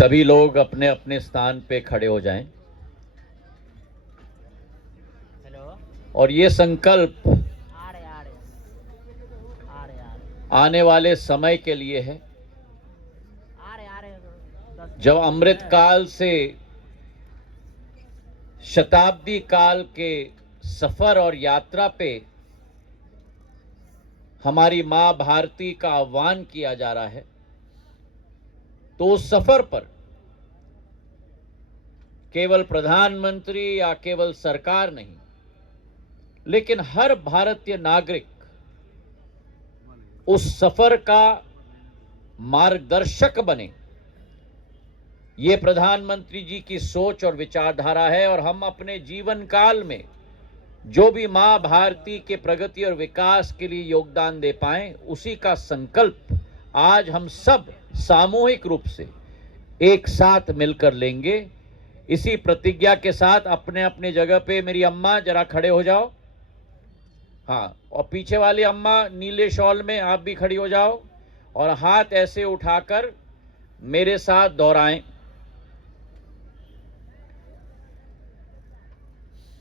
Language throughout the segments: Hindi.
सभी लोग अपने अपने स्थान पे खड़े हो जाएं और ये संकल्प आने वाले समय के लिए है जब अमृत काल से शताब्दी काल के सफर और यात्रा पे हमारी मां भारती का आह्वान किया जा रहा है, तो उस सफर पर केवल प्रधानमंत्री या केवल सरकार नहीं, लेकिन हर भारतीय नागरिक उस सफर का मार्गदर्शक बने, ये प्रधानमंत्री जी की सोच और विचारधारा है। और हम अपने जीवन काल में जो भी मां भारती के प्रगति और विकास के लिए योगदान दे पाएं, उसी का संकल्प आज हम सब सामूहिक रूप से एक साथ मिलकर लेंगे। इसी प्रतिज्ञा के साथ अपने अपने जगह पे मेरी अम्मा जरा खड़े हो जाओ। हाँ, और पीछे वाली अम्मा नीले शॉल में आप भी खड़ी हो जाओ और हाथ ऐसे उठाकर मेरे साथ दोहराएं।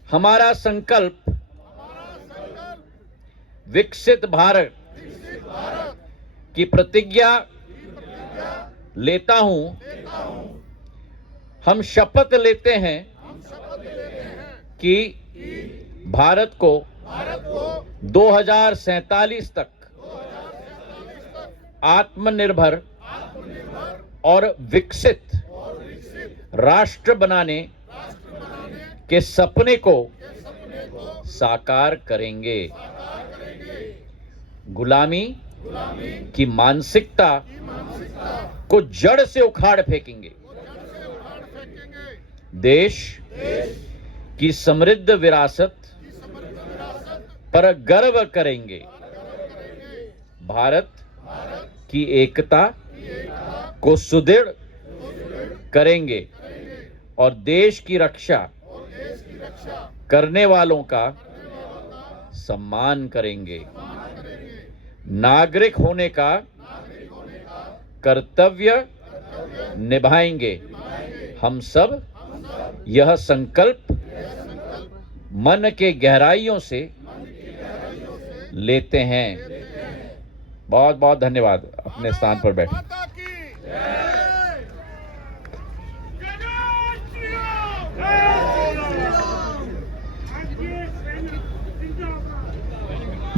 हमारा संकल्प विकसित भारत की प्रतिज्ञा लेता हूं। हम शपथ लेते हैं कि भारत को 2047 तक आत्मनिर्भर और विकसित राष्ट्र बनाने के सपने को साकार करेंगे। गुलामी की मानसिकता को जड़ से उखाड़ फेंकेंगे। देश की समृद्ध विरासत पर गर्व करेंगे। भारत की एकता को सुदृढ़ करेंगे और देश की रक्षा करने वालों का सम्मान करेंगे। नागरिक होने का कर्तव्य निभाएंगे। हम सब यह संकल्प मन के गहराइयों से लेते हैं। बहुत बहुत धन्यवाद। अपने स्थान पर बैठे।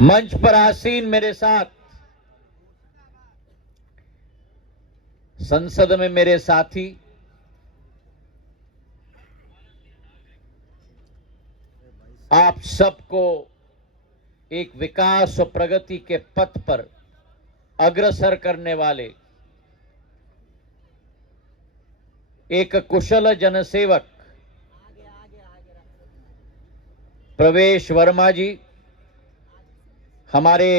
मंच पर आसीन मेरे साथ संसद में मेरे साथी, आप सबको एक विकास और प्रगति के पथ पर अग्रसर करने वाले एक कुशल जनसेवक प्रवेश वर्मा जी, हमारे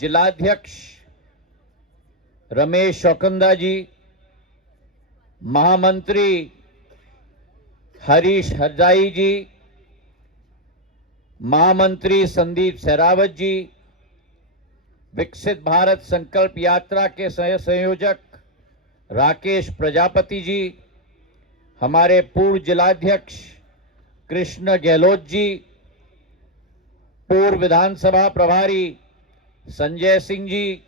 जिलाध्यक्ष रमेश औकंदा जी, महामंत्री हरीश हरजाई जी, महामंत्री संदीप सहरावत जी, विकसित भारत संकल्प यात्रा के संयोजक राकेश प्रजापति जी, हमारे पूर्व जिलाध्यक्ष कृष्ण गहलोत जी, पूर्व विधानसभा प्रभारी संजय सिंह जी,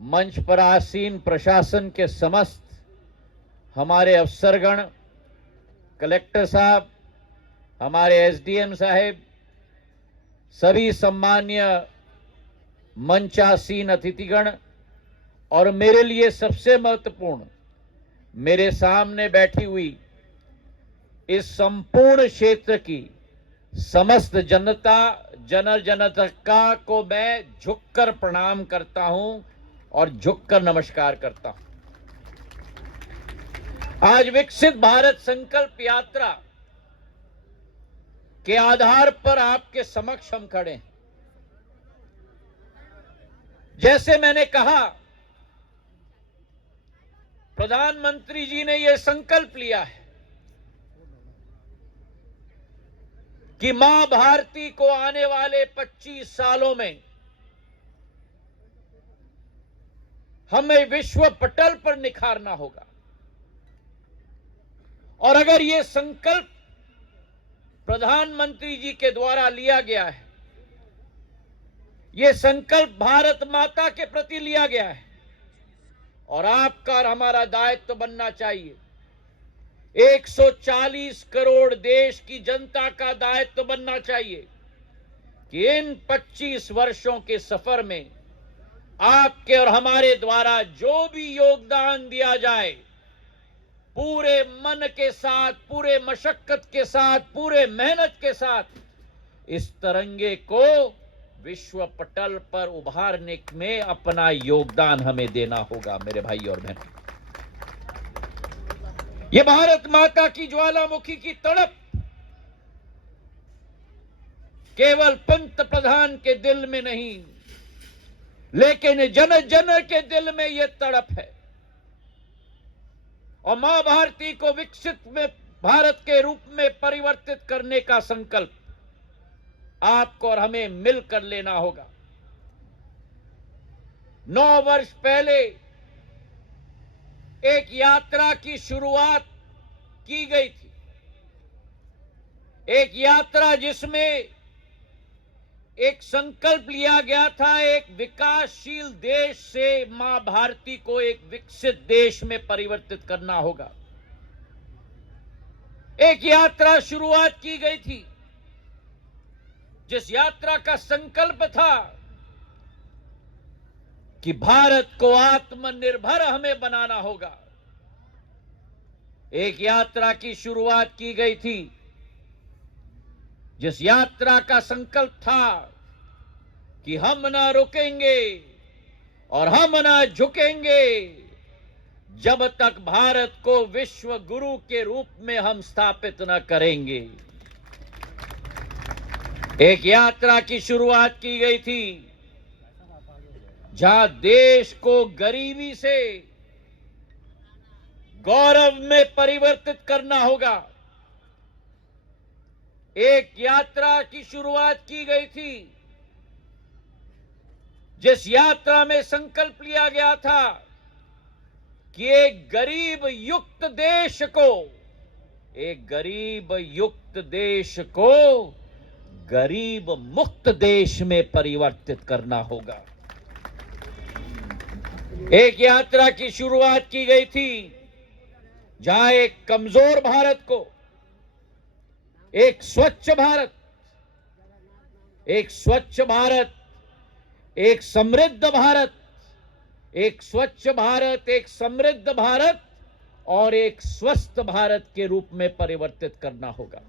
मंच पर आसीन प्रशासन के समस्त हमारे अफसरगण, कलेक्टर साहब, हमारे एसडीएम साहब, सभी सम्मान्य मंचासीन अतिथिगण और मेरे लिए सबसे महत्वपूर्ण मेरे सामने बैठी हुई इस संपूर्ण क्षेत्र की समस्त जनता जनता को मैं झुककर प्रणाम करता हूं और झुककर नमस्कार करता हूं। आज विकसित भारत संकल्प यात्रा के आधार पर आपके समक्ष हम खड़े हैं। जैसे मैंने कहा, प्रधानमंत्री जी ने यह संकल्प लिया है कि मां भारती को आने वाले 25 सालों में हमें विश्व पटल पर निखारना होगा। और अगर ये संकल्प प्रधानमंत्री जी के द्वारा लिया गया है, ये संकल्प भारत माता के प्रति लिया गया है, और आपका और हमारा दायित्व बनना चाहिए, 140 करोड़ देश की जनता का दायित्व बनना चाहिए कि इन 25 वर्षों के सफर में आपके और हमारे द्वारा जो भी योगदान दिया जाए, पूरे मन के साथ, पूरे मशक्कत के साथ, पूरे मेहनत के साथ इस तिरंगे को विश्व पटल पर उभारने में अपना योगदान हमें देना होगा। मेरे भाई और बहन, ये भारत माता की ज्वालामुखी की तड़प केवल पंत प्रधान के दिल में नहीं, लेकिन जन जन के दिल में यह तड़प है। और मां भारती को विकसित में भारत के रूप में परिवर्तित करने का संकल्प आपको और हमें मिलकर लेना होगा। 9 वर्ष पहले एक यात्रा की शुरुआत की गई थी, एक यात्रा जिसमें एक संकल्प लिया गया था, एक विकासशील देश से मां भारती को एक विकसित देश में परिवर्तित करना होगा। एक यात्रा शुरुआत की गई थी जिस यात्रा का संकल्प था कि भारत को आत्मनिर्भर हमें बनाना होगा। एक यात्रा की शुरुआत की गई थी जिस यात्रा का संकल्प था कि हम ना रुकेंगे और हम ना झुकेंगे जब तक भारत को विश्व गुरु के रूप में हम स्थापित न करेंगे। एक यात्रा की शुरुआत की गई थी जहां देश को गरीबी से गौरव में परिवर्तित करना होगा। एक यात्रा की शुरुआत की गई थी जिस यात्रा में संकल्प लिया गया था कि एक गरीब युक्त देश को गरीब मुक्त देश में परिवर्तित करना होगा। एक यात्रा की शुरुआत की गई थी जहां एक कमजोर भारत को एक स्वच्छ भारत, एक समृद्ध भारत, एक स्वच्छ भारत, एक समृद्ध भारत और एक स्वस्थ भारत के रूप में परिवर्तित करना होगा।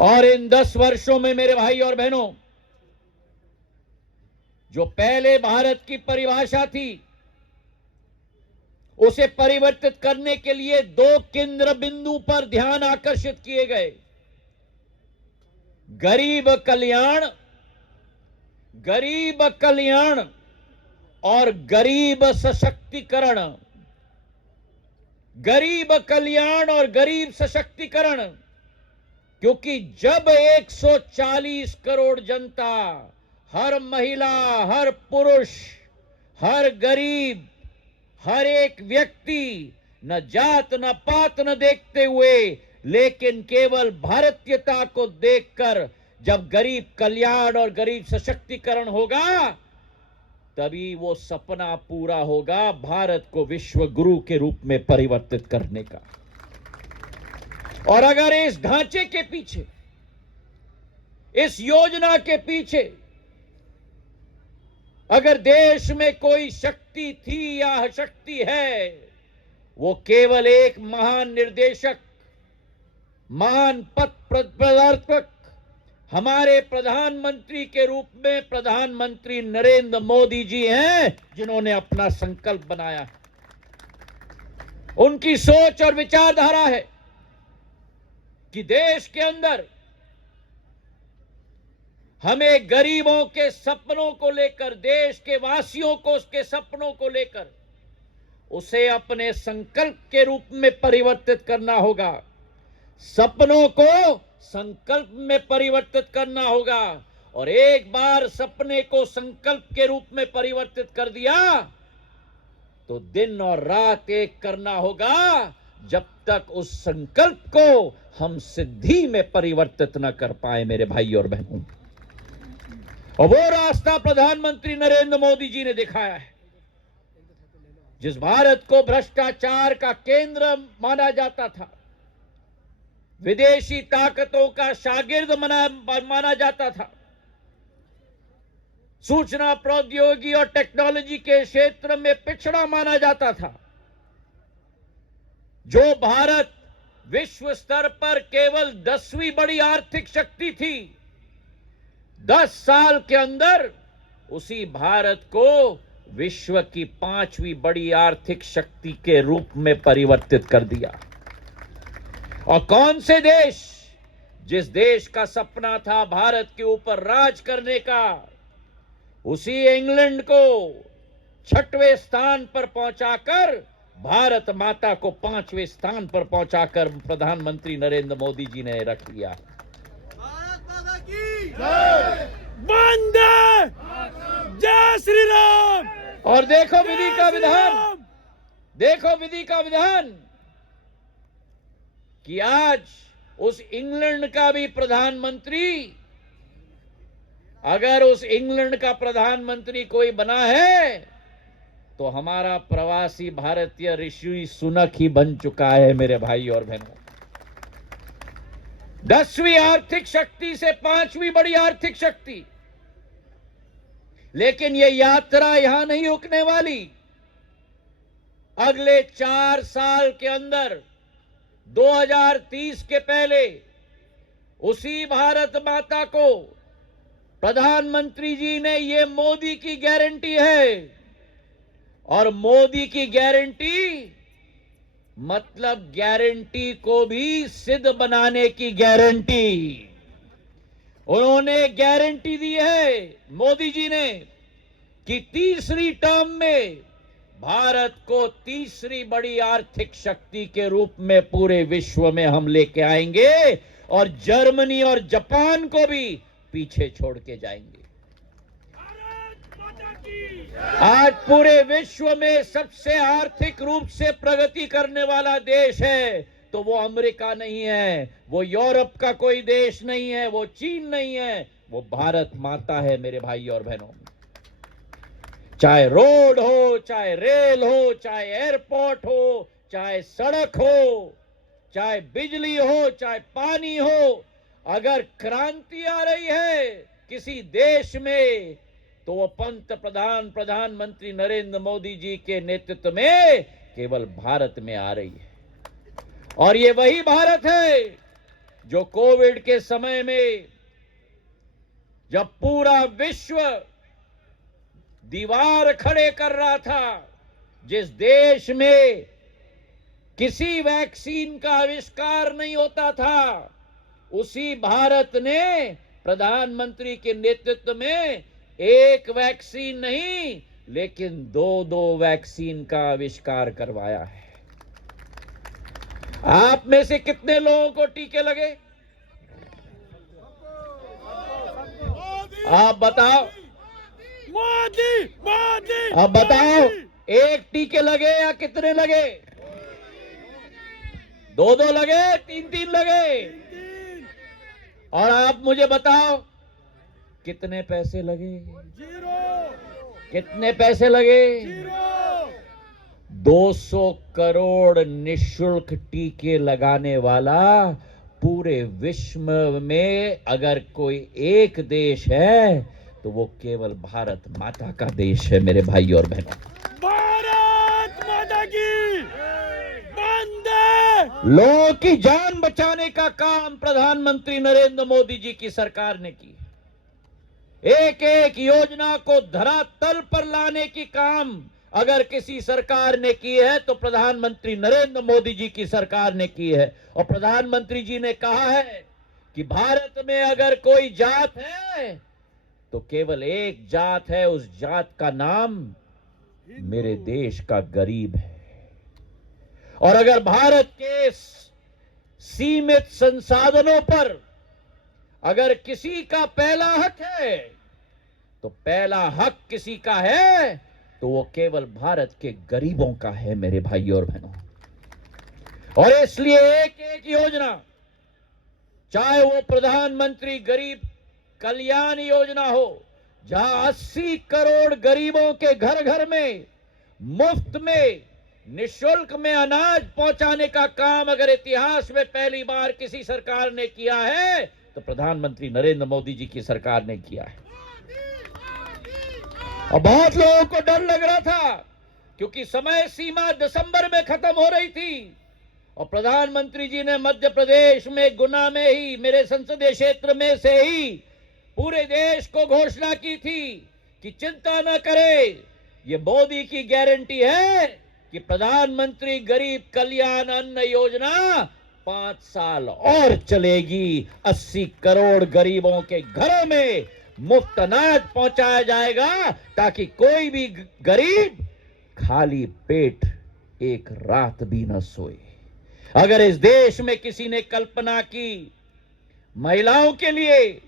और इन 10 वर्षों में मेरे भाई और बहनों, जो पहले भारत की परिभाषा थी, उसे परिवर्तित करने के लिए 2 केंद्र बिंदु पर ध्यान आकर्षित किए गए। गरीब कल्याण और गरीब सशक्तिकरण। गरीब कल्याण और गरीब सशक्तिकरण, क्योंकि जब 140 करोड़ जनता, हर महिला, हर पुरुष, हर गरीब, हर एक व्यक्ति, न जात न पात न देखते हुए, लेकिन केवल भारतीयता को देखकर जब गरीब कल्याण और गरीब सशक्तिकरण होगा, तभी वो सपना पूरा होगा भारत को विश्व गुरु के रूप में परिवर्तित करने का। और अगर इस ढांचे के पीछे, इस योजना के पीछे अगर देश में कोई शक्ति थी या शक्ति है, वो केवल एक महान निर्देशक, महान पथ प्रवर्तक, हमारे प्रधानमंत्री के रूप में प्रधानमंत्री नरेंद्र मोदी जी हैं, जिन्होंने अपना संकल्प बनाया। उनकी सोच और विचारधारा है कि देश के अंदर हमें गरीबों के सपनों को लेकर, देश के वासियों को उसके सपनों को लेकर उसे अपने संकल्प के रूप में परिवर्तित करना होगा। सपनों को संकल्प में परिवर्तित करना होगा। और एक बार सपने को संकल्प के रूप में परिवर्तित कर दिया तो दिन और रात एक करना होगा, जब तक उस संकल्प को हम सिद्धि में परिवर्तित न कर पाए मेरे भाई और बहनों। और वो रास्ता प्रधानमंत्री नरेंद्र मोदी जी ने दिखाया है। जिस भारत को भ्रष्टाचार का केंद्र माना जाता था, विदेशी ताकतों का शागिर्द माना जाता था, सूचना प्रौद्योगिकी और टेक्नोलॉजी के क्षेत्र में पिछड़ा माना जाता था, जो भारत विश्व स्तर पर केवल 10वीं बड़ी आर्थिक शक्ति थी, 10 साल के अंदर उसी भारत को विश्व की 5वीं बड़ी आर्थिक शक्ति के रूप में परिवर्तित कर दिया। और कौन से देश, जिस देश का सपना था भारत के ऊपर राज करने का, उसी इंग्लैंड को 6वें स्थान पर पहुंचाकर भारत माता को 5वें स्थान पर पहुंचाकर प्रधानमंत्री नरेंद्र मोदी जी ने रख लिया। भारत माता की जय, वंदे, जय श्री राम। और देखो विधि का विधान, देखो विधि का विधान कि आज उस इंग्लैंड का भी प्रधानमंत्री, अगर उस इंग्लैंड का प्रधानमंत्री कोई बना है तो हमारा प्रवासी भारतीय ऋषि सुनक ही बन चुका है मेरे भाई और बहनों। 10वीं आर्थिक शक्ति से 5वीं बड़ी आर्थिक शक्ति। लेकिन यह यात्रा यहां नहीं रुकने वाली। अगले 4 साल के अंदर 2030 के पहले उसी भारत माता को प्रधानमंत्री जी ने, ये मोदी की गारंटी है, और मोदी की गारंटी मतलब गारंटी को भी सिद्ध बनाने की गारंटी। उन्होंने गारंटी दी है मोदी जी ने कि तीसरी टर्म में भारत को तीसरी बड़ी आर्थिक शक्ति के रूप में पूरे विश्व में हम लेके आएंगे और जर्मनी और जापान को भी पीछे छोड़ के जाएंगे। आज पूरे विश्व में सबसे आर्थिक रूप से प्रगति करने वाला देश है तो वो अमेरिका नहीं है, वो यूरोप का कोई देश नहीं है, वो चीन नहीं है, वो भारत माता है मेरे भाई और बहनों। चाहे रोड हो, चाहे रेल हो, चाहे एयरपोर्ट हो, चाहे सड़क हो, चाहे बिजली हो, चाहे पानी हो, अगर क्रांति आ रही है किसी देश में तो वो प्रधानमंत्री नरेंद्र मोदी जी के नेतृत्व में केवल भारत में आ रही है। और ये वही भारत है जो कोविड के समय में, जब पूरा विश्व दीवार खड़े कर रहा था, जिस देश में किसी वैक्सीन का आविष्कार नहीं होता था, उसी भारत ने प्रधानमंत्री के नेतृत्व में एक वैक्सीन नहीं लेकिन 2 वैक्सीन का आविष्कार करवाया है। आप में से कितने लोगों को टीके लगे? आप बताओ। मोदी मोदी, अब बताओ, एक टीके लगे या कितने लगे? 2 लगे, 3 लगे? और आप मुझे बताओ कितने पैसे लगे? 0। कितने पैसे लगे? 0। 200 करोड़ निशुल्क टीके लगाने वाला पूरे विश्व में अगर कोई एक देश है तो वो केवल भारत माता का देश है मेरे भाई और बहनों। भारत माता की वंदे। लोगों की जान बचाने का काम प्रधानमंत्री नरेंद्र मोदी जी की सरकार ने की। एक एक योजना को धरातल पर लाने की काम अगर किसी सरकार ने की है तो प्रधानमंत्री नरेंद्र मोदी जी की सरकार ने की है। और प्रधानमंत्री जी ने कहा है कि भारत में अगर कोई जात है तो केवल एक जात है, उस जात का नाम मेरे देश का गरीब है। और अगर भारत के सीमित संसाधनों पर अगर किसी का पहला हक है तो पहला हक किसी का है तो वो केवल भारत के गरीबों का है मेरे भाई और बहनों। और इसलिए एक एक योजना, चाहे वो प्रधानमंत्री गरीब कल्याण योजना हो, जहां 80 करोड़ गरीबों के घर घर में मुफ्त में निःशुल्क में अनाज पहुंचाने का काम अगर इतिहास में पहली बार किसी सरकार ने किया है तो प्रधानमंत्री नरेंद्र मोदी जी की सरकार ने किया है। और बहुत लोगों को डर लग रहा था क्योंकि समय सीमा दिसंबर में खत्म हो रही थी और प्रधानमंत्री जी ने मध्य प्रदेश में गुना में ही, मेरे संसदीय क्षेत्र में से ही पूरे देश को घोषणा की थी कि चिंता न करें, ये मोदी की गारंटी है कि प्रधानमंत्री गरीब कल्याण अन्न योजना 5 साल और चलेगी। 80 करोड़ गरीबों के घरों में मुफ्त अनाज पहुंचाया जाएगा ताकि कोई भी गरीब खाली पेट एक रात भी न सोए। अगर इस देश में किसी ने कल्पना की महिलाओं के लिए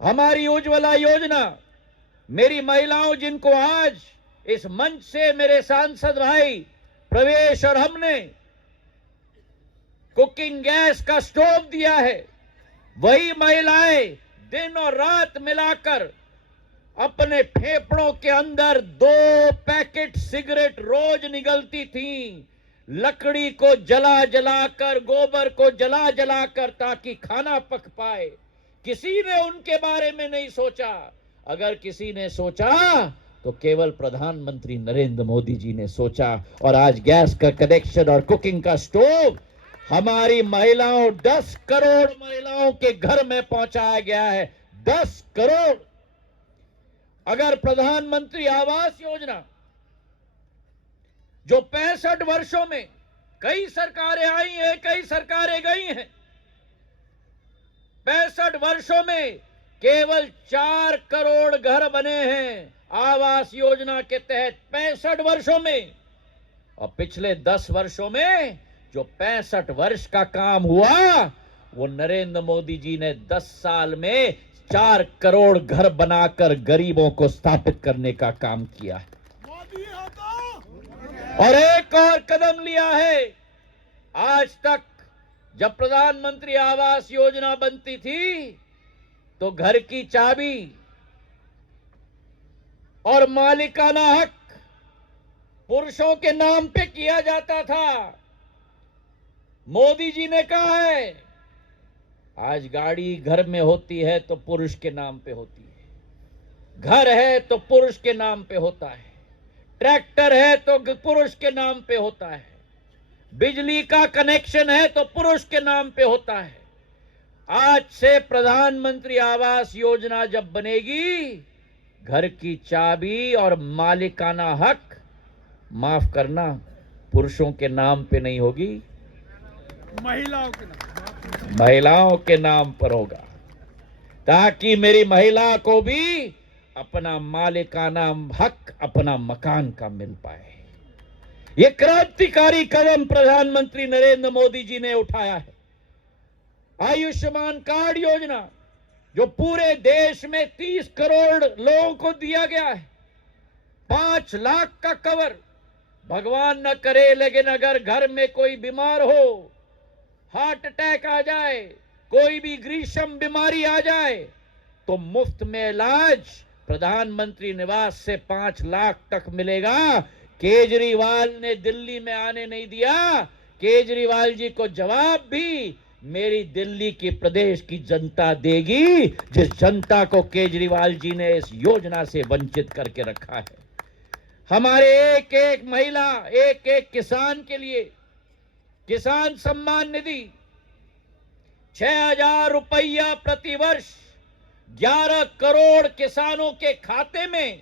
हमारी उज्ज्वला योजना, मेरी महिलाओं जिनको आज इस मंच से मेरे सांसद भाई प्रवेश और हमने कुकिंग गैस का स्टोव दिया है, वही महिलाएं दिन और रात मिलाकर अपने फेफड़ों के अंदर 2 पैकेट सिगरेट रोज निगलती थीं, लकड़ी को जला जलाकर, गोबर को जला जलाकर ताकि खाना पक पाए। किसी ने उनके बारे में नहीं सोचा। अगर किसी ने सोचा तो केवल प्रधानमंत्री नरेंद्र मोदी जी ने सोचा। और आज गैस का कनेक्शन और कुकिंग का स्टोव हमारी महिलाओं 10 करोड़ महिलाओं के घर में पहुंचाया गया है। 10 करोड़। अगर प्रधानमंत्री आवास योजना जो 65 वर्षों में कई सरकारें आई हैं, कई सरकारें गई हैं, 65 वर्षों में केवल 4 करोड़ घर बने हैं आवास योजना के तहत 65 वर्षों में। और पिछले 10 वर्षों में जो 65 वर्ष का काम हुआ वो नरेंद्र मोदी जी ने 10 साल में 4 करोड़ घर बनाकर गरीबों को स्थापित करने का काम किया है। और एक और कदम लिया है। आज तक जब प्रधानमंत्री आवास योजना बनती थी तो घर की चाबी और मालिकाना हक पुरुषों के नाम पे किया जाता था। मोदी जी ने कहा है आज गाड़ी घर में होती है तो पुरुष के नाम पे होती है, घर है तो पुरुष के नाम पे होता है, ट्रैक्टर है तो पुरुष के नाम पे होता है, बिजली का कनेक्शन है तो पुरुष के नाम पे होता है। आज से प्रधानमंत्री आवास योजना जब बनेगी, घर की चाबी और मालिकाना हक, माफ करना, पुरुषों के नाम पे नहीं होगी, महिलाओं के नाम पर होगा, ताकि मेरी महिला को भी अपना मालिकाना हक, अपना मकान का मिल पाए। ये क्रांतिकारी कदम प्रधानमंत्री नरेंद्र मोदी जी ने उठाया है। आयुष्मान कार्ड योजना जो पूरे देश में 30 करोड़ लोगों को दिया गया है, 5 लाख का कवर। भगवान न करे लेकिन अगर घर में कोई बीमार हो, हार्ट अटैक आ जाए, कोई भी ग्रीष्म बीमारी आ जाए, तो मुफ्त में इलाज प्रधानमंत्री निवास से 5 लाख तक मिलेगा। केजरीवाल ने दिल्ली में आने नहीं दिया। केजरीवाल जी को जवाब भी मेरी दिल्ली की प्रदेश की जनता देगी, जिस जनता को केजरीवाल जी ने इस योजना से वंचित करके रखा है। हमारे एक एक महिला, एक एक किसान के लिए किसान सम्मान निधि 6,000 रुपया प्रति वर्ष 11 करोड़ किसानों के खाते में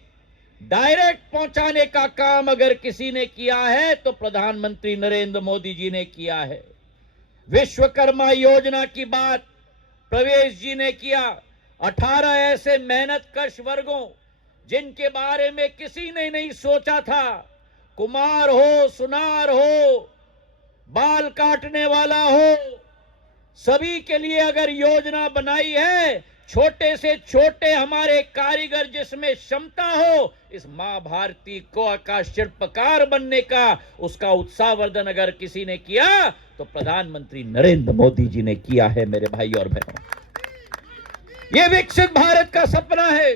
डायरेक्ट पहुंचाने का काम अगर किसी ने किया है तो प्रधानमंत्री नरेंद्र मोदी जी ने किया है। विश्वकर्मा योजना की बात प्रवेश जी ने किया। 18 ऐसे मेहनतकश वर्गों जिनके बारे में किसी ने नहीं सोचा था, कुम्हार हो, सुनार हो, बाल काटने वाला हो, सभी के लिए अगर योजना बनाई है छोटे से छोटे हमारे कारीगर जिसमें क्षमता हो, इस मां भारती को का शिल्पकार बनने का उसका उत्साहवर्धन अगर किसी ने किया तो प्रधानमंत्री नरेंद्र मोदी जी ने किया है मेरे भाई और बहनों। यह विकसित भारत का सपना है,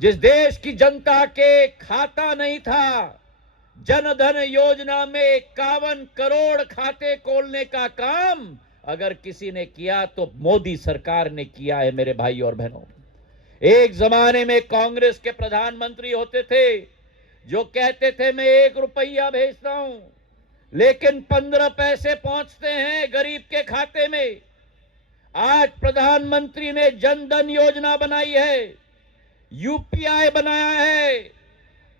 जिस देश की जनता के खाता नहीं था, जनधन योजना में 51 करोड़ खाते खोलने का काम अगर किसी ने किया तो मोदी सरकार ने किया है मेरे भाई और बहनों। एक जमाने में कांग्रेस के प्रधानमंत्री होते थे जो कहते थे मैं 1 रुपया भेजता हूं, लेकिन 15 पैसे पहुंचते हैं गरीब के खाते में। आज प्रधानमंत्री ने जनधन योजना बनाई है, यूपीआई बनाया है।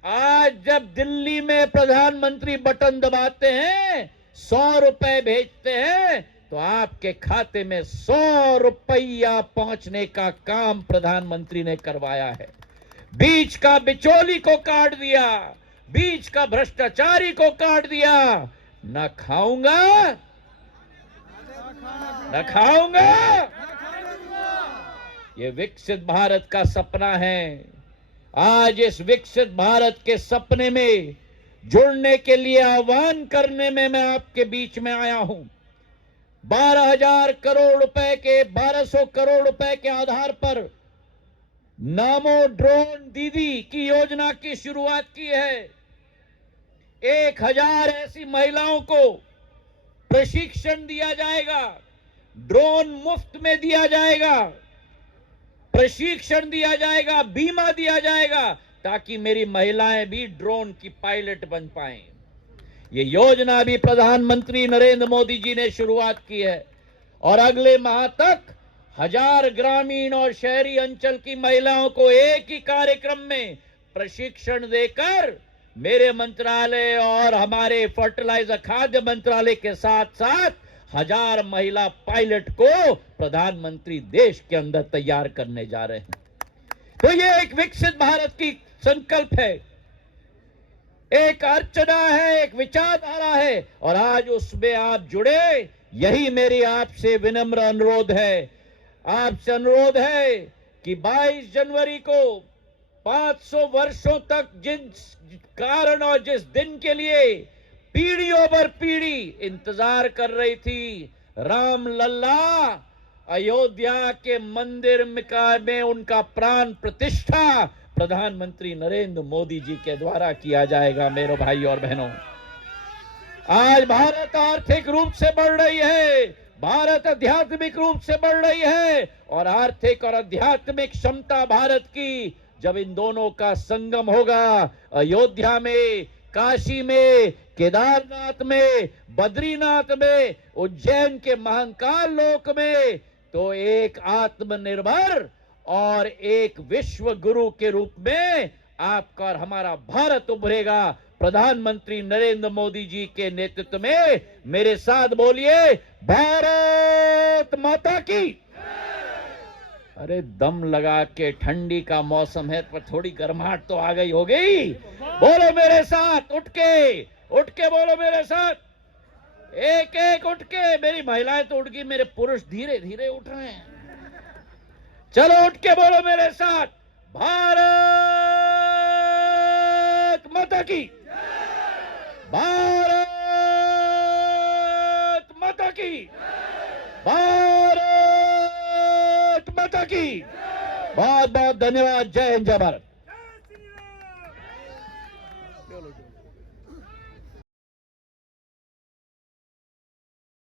आज जब दिल्ली में प्रधानमंत्री बटन दबाते हैं, 100 रुपए भेजते हैं, तो आपके खाते में 100 रुपया पहुंचने का काम प्रधानमंत्री ने करवाया है। बीच का बिचौली को काट दिया, बीच का भ्रष्टाचारी को काट दिया। न खाऊंगा न खाऊंगा, ये विकसित भारत का सपना है। आज इस विकसित भारत के सपने में जुड़ने के लिए आह्वान करने में मैं आपके बीच में आया हूं। 12,000 करोड़ रुपए के 1200 करोड़ रुपए के आधार पर नामो ड्रोन दीदी की योजना की शुरुआत की है। 1000 ऐसी महिलाओं को प्रशिक्षण दिया जाएगा, ड्रोन मुफ्त में दिया जाएगा, प्रशिक्षण दिया जाएगा, बीमा दिया जाएगा, ताकि मेरी महिलाएं भी ड्रोन की पायलट बन पाएं। ये योजना भी प्रधानमंत्री नरेंद्र मोदी जी ने शुरुआत की है और अगले माह तक 1000 ग्रामीण और शहरी अंचल की महिलाओं को एक ही कार्यक्रम में प्रशिक्षण देकर मेरे मंत्रालय और हमारे फर्टिलाइजर खाद्य मंत्रालय के साथ साथ 1000 महिला पायलट को प्रधानमंत्री देश के अंदर तैयार करने जा रहे हैं। तो ये एक विकसित भारत की संकल्प है, एक अर्चना है, एक विचारधारा है, और आज उसमें आप जुड़े। यही मेरी आपसे विनम्र अनुरोध है, आपसे अनुरोध है कि 22 जनवरी को 500 वर्षों तक जिस कारण और जिस दिन के लिए पीढ़ियों पर पीढ़ी इंतजार कर रही थी, राम लल्ला अयोध्या के मंदिर में उनका प्राण प्रतिष्ठा प्रधानमंत्री नरेंद्र मोदी जी के द्वारा किया जाएगा। मेरे भाई और बहनों, आज भारत आर्थिक रूप से बढ़ रही है, भारत आध्यात्मिक रूप से बढ़ रही है, और आर्थिक और आध्यात्मिक क्षमता भारत की जब इन दोनों का संगम होगा, अयोध्या में, काशी में, केदारनाथ में, बद्रीनाथ में, उज्जैन के महाकाल लोक में, तो एक आत्मनिर्भर और एक विश्व गुरु के रूप में आपका और हमारा भारत उभरेगा। प्रधानमंत्री नरेंद्र मोदी जी के नेतृत्व में मेरे साथ बोलिए, भारत माता की। अरे दम लगा के, ठंडी का मौसम है पर थोड़ी गर्माहट तो आ गई होगी। बोलो मेरे साथ, उठ के बोलो मेरे साथ, एक एक उठ के। मेरी महिलाएं तो उठ गई, मेरे पुरुष धीरे धीरे उठ रहे हैं। चलो उठ के बोलो मेरे साथ, भारत माता की, भारत माता की, भारत माता की। बहुत बहुत धन्यवाद। जय हिंद, जय भारत।